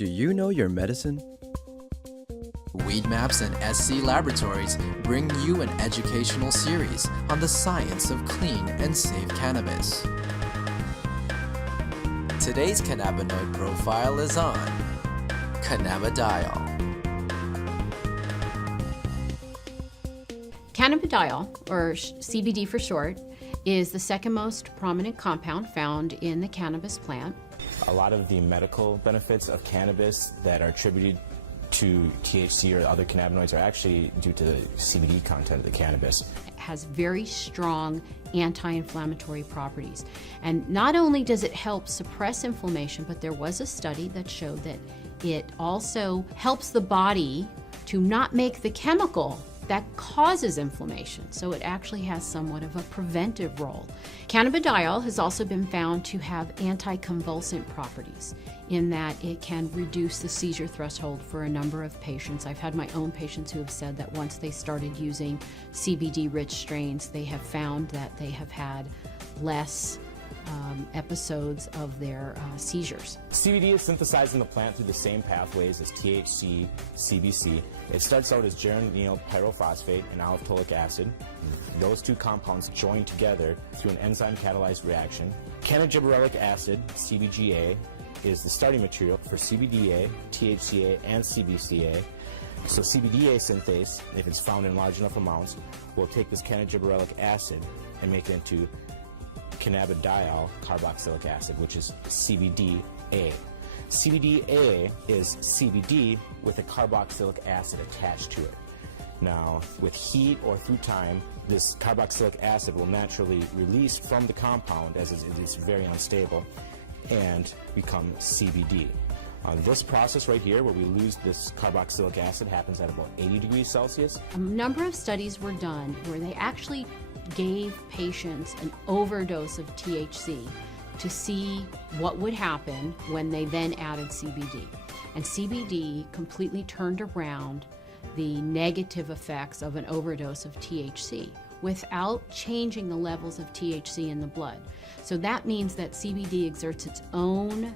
Do you know your medicine? Weed Maps and SC Laboratories bring you an educational series on the science of clean and safe cannabis. Today's cannabinoid profile is on cannabidiol. Cannabidiol, or CBD for short, is the second most prominent compound found in the cannabis plant. A lot of the medical benefits of cannabis that are attributed to THC or other cannabinoids are actually due to the CBD content of the cannabis. It has very strong anti-inflammatory properties. And not only does it help suppress inflammation, but there was a study that showed that it also helps the body to not make the chemical that causes inflammation. So it actually has somewhat of a preventive role. Cannabidiol has also been found to have anticonvulsant properties in that it can reduce the seizure threshold for a number of patients. I've had my own patients who have said that once they started using CBD-rich strains, they have found that they have had less episodes of their seizures. CBD is synthesized in the plant through the same pathways as THC, CBC. It starts out as geranyl pyrophosphate and alpha-tolic acid. Those two compounds join together through an enzyme-catalyzed reaction. Cannabigerolic acid, CBGA, is the starting material for CBDA, THCA, and CBCA. So CBDA synthase, if it's found in large enough amounts, will take this cannabigerolic acid and make it into cannabidiol carboxylic acid, which is CBDA. CBDA is CBD with a carboxylic acid attached to it. Now, with heat or through time, this carboxylic acid will naturally release from the compound as it is very unstable and become CBD. This process right here, where we lose this carboxylic acid, happens at about 80 degrees Celsius. A number of studies were done where they actually gave patients an overdose of THC to see what would happen when they then added CBD. And CBD completely turned around the negative effects of an overdose of THC without changing the levels of THC in the blood. So that means that CBD exerts its own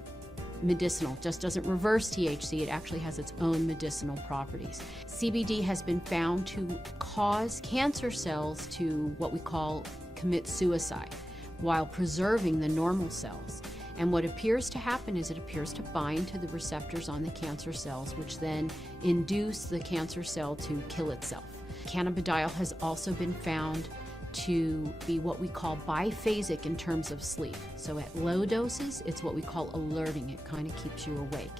medicinal, just doesn't reverse THC, it actually has its own medicinal properties. CBD has been found to cause cancer cells to what we call commit suicide while preserving the normal cells. And what appears to happen is it appears to bind to the receptors on the cancer cells, which then induce the cancer cell to kill itself. Cannabidiol has also been found to be what we call biphasic in terms of sleep. So at low doses, it's what we call alerting. It kind of keeps you awake.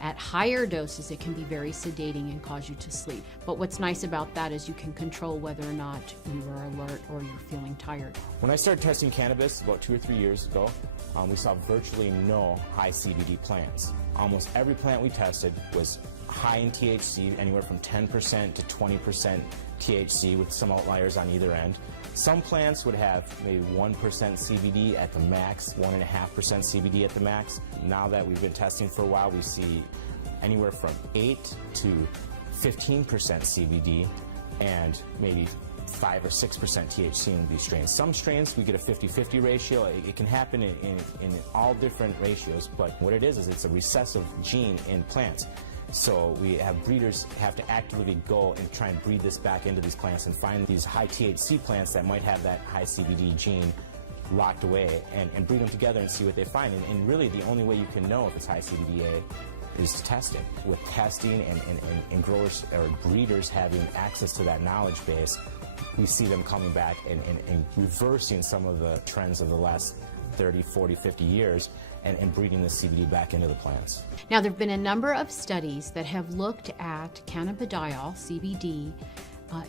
At higher doses, it can be very sedating and cause you to sleep. But what's nice about that is you can control whether or not you are alert or you're feeling tired. When I started testing cannabis about 2 or 3 years ago, we saw virtually no high CBD plants. Almost every plant we tested was high in THC, anywhere from 10% to 20% THC, with some outliers on either end. Some plants would have maybe 1% CBD at the max, 1.5% CBD at the max. Now that we've been testing for a while, we see anywhere from 8 to 15% CBD and maybe 5 or 6% THC in these strains. Some strains we get a 50-50 ratio. It can happen in all different ratios, but what it is it's a recessive gene in plants. So we have breeders have to actively go and try and breed this back into these plants and find these high THC plants that might have that high CBD gene locked away and breed them together and see what they find. And really the only way you can know if it's high CBDA is testing. With testing and growers or breeders having access to that knowledge base, we see them coming back and reversing some of the trends of the last 30, 40, 50 years and breeding the CBD back into the plants. Now, there have been a number of studies that have looked at cannabidiol, CBD,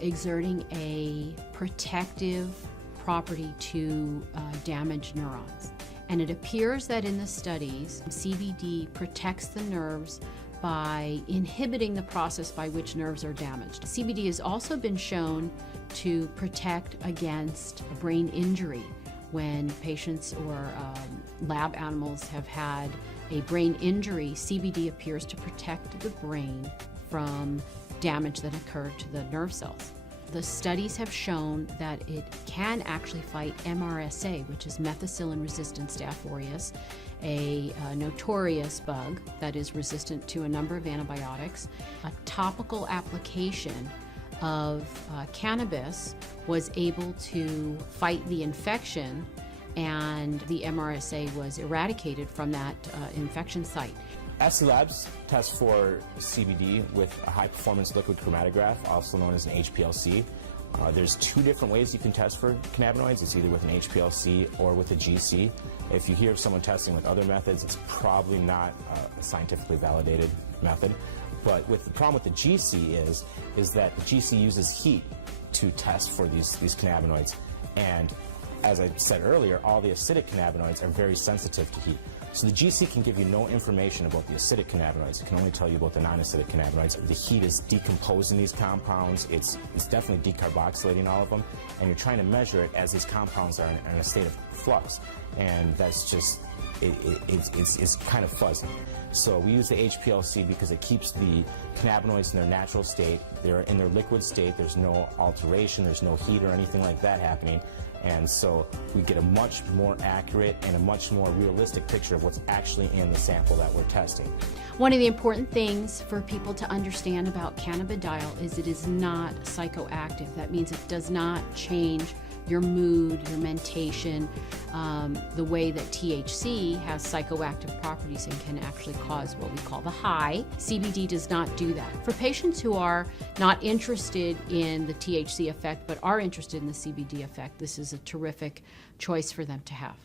exerting a protective property to damaged neurons. And it appears that in the studies, CBD protects the nerves by inhibiting the process by which nerves are damaged. CBD has also been shown to protect against brain injury. When patients or lab animals have had a brain injury, CBD appears to protect the brain from damage that occurred to the nerve cells. The studies have shown that it can actually fight MRSA, which is methicillin-resistant Staph aureus, a notorious bug that is resistant to a number of antibiotics. A topical application of cannabis was able to fight the infection, and the MRSA was eradicated from that infection site. SC Labs tests for CBD with a high-performance liquid chromatograph, also known as an HPLC. There's two different ways you can test for cannabinoids. It's either with an HPLC or with a GC. If you hear of someone testing with other methods, it's probably not a scientifically validated method. But the problem with the GC is that the GC uses heat to test for these cannabinoids. And as I said earlier, all the acidic cannabinoids are very sensitive to heat. So the GC can give you no information about the acidic cannabinoids. It can only tell you about the non-acidic cannabinoids. The heat is decomposing these compounds. It's definitely decarboxylating all of them. And you're trying to measure it as these compounds are in a state of flux. And that's just, it's kind of fuzzy. So we use the HPLC because it keeps the cannabinoids in their natural state. They're in their liquid state. There's no alteration. There's no heat or anything like that happening. And so we get a much more accurate and a much more realistic picture of what's actually in the sample that we're testing. One of the important things for people to understand about cannabidiol is it is not psychoactive. That means it does not change your mood, your mentation, the way that THC has psychoactive properties and can actually cause what we call the high. CBD does not do that. For patients who are not interested in the THC effect but are interested in the CBD effect, this is a terrific choice for them to have.